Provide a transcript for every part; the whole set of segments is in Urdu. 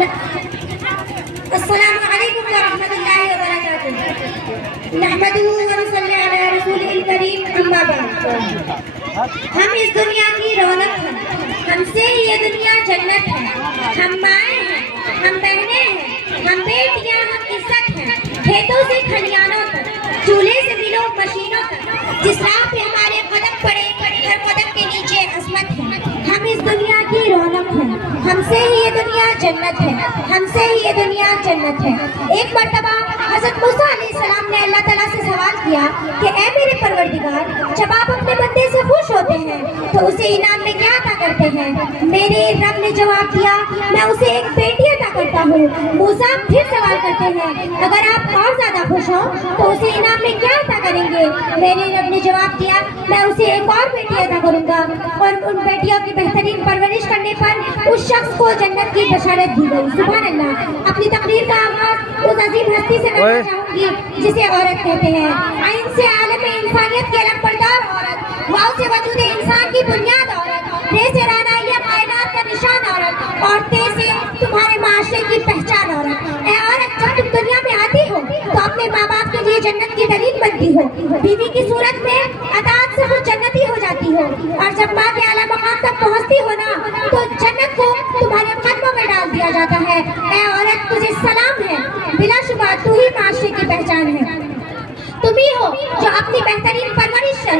السلام علیکم ورحمۃ اللہ وبرکاتہ۔ نحمدہ ونصلی علی رسولہ الکریم، اما بعد۔ ہم اس دنیا کی رونق ہیں، ہم سے یہ دنیا جنت ہے۔ ہم مائیں ہیں، ہم بہنیں ہیں، ہم بیٹیاں، ہم عزت ہیں، کھیتوں سے کھلیانوں تک، چولہے سے ملوں مشینوں تک، جس راہ پہ ہمارے قدم پڑے ہر قدم کے نیچے عظمت ہے۔ ہم اس دنیا کی رونق ہیں، ہم سے ہی یہ دنیا جنت ہے، ہم سے ہی یہ دنیا جنت ہے۔ ایک مرتبہ حضرت موسیٰ علیہ السلام نے اللہ تعالیٰ سے سوال کیا کہ اے میرے پروردگار، جب آپ اپنے بندے سے خوش ہوتے ہیں تو اسے انعام میں کیا عطا کرتے ہیں؟ میرے رب نے جواب دیا، میں اسے ایک بیٹی عطا کرتا ہوں۔ موسیٰ پھر سوال کرتے ہیں، اگر آپ اور زیادہ خوش ہوں تو اسے انعام میں کیا عطا کریں گے؟ میرے رب نے جواب دیا، میں اسے ایک اور بیٹی عطا کروں گا۔ اور ان بیٹیوں کی بہترین پرورش کرنے پر اس شخص کو جنت کی بشارت دی گئی۔ سبحان اللہ۔ اپنی تقریر کا آغاز اس عظیم ہستی سے کرنا چاہوں گی جسے عورت کہتے ہیں۔ عین سے عالم انسانیت کے علم بردار عورت، واؤ سے وجود انسان کی بنیاد عورت، رے سے رعنائی کائنات کا نشان عورت، اور تے سے تمہارے معاشرے کی پہچان عورت۔ اے عورت، جب تم دنیا میں آتی ہو تو اپنے ماں باپ کے لیے جنت کی دلیل بنتی ہو، بیوی کی صورت میں اطاعت سے خود جنتی ہو جاتی ہو، اور جب ماں کے اعلیٰ مقام تک پہنچتی ہو نا تو جنت کو تمہارے قدموں میں ڈال دیا جاتا ہے۔ اے عورت، تجھے سلام ہے، بلا شبہ تو ہی معاشرے کی پہچان ہے۔ تم ہی ہو جو اپنی بہترین پرورش سے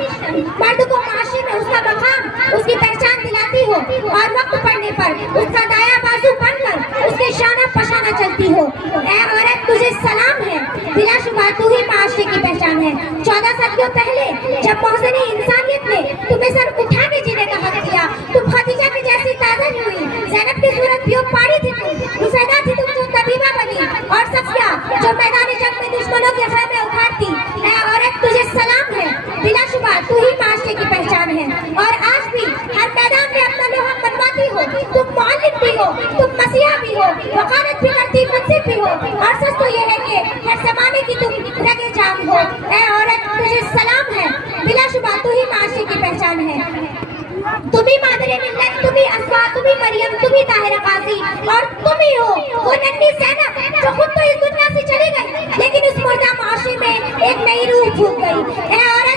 مرد کو معاشرے میں اس کا مقام، اس کی پہچان دلاتی ہو، اور وقت پڑنے پر اس کا دایاں بازو بن کر اس کے شانہ پشانہ چلتی ہو۔ اے عورت، تجھے سلام ہے، بلا شبہ تو ہی معاشرے کی پہچان ہے۔ 14 صدیوں پہلے جب محسن انسانیت نے تمہیں سر اٹھا کے جینے کا حق دیا، تم خدیجہ کی جیسی تازہ نہیں ہوئی، زینب کی صورت پیو پاڑی تھی تم، رسیدہ تھی تم جو طبیبہ بنی، اور صفیہ جو میدان جنگ میں دشمنوں کے خیمے اکھاڑتی۔ اے عورت، تجھے سلام ہے، بلا شبہ تو ہی معاشرے کی پہچان ہے۔ اور آج بھی ہر میدان میں اپنا لوہا منواتی ہو، تم معلم بھی ہو، تم مسیحا بھی ہو، وقالت بھی کرتی، منصف بھی ہو، اور سچ تو یہ ہے کہ ہر زمانے کی تم رگے جام ہو۔ اے عورت، تجھے سلام ہے، بلا شبہ تو ہی معاشرے کی پہچان ہے۔ تم ہی مادر ملت، تم ہی اسوا، تم ہی مریم، تم ہی طاہرہ قاضی، اور تم ہی ہو وہ ننھی زینب جو خود تو اس دنیا سے چلی گئی لیکن اس مردہ معاشرے میں ایک نئی روح پھونک گئی۔ اے عورت،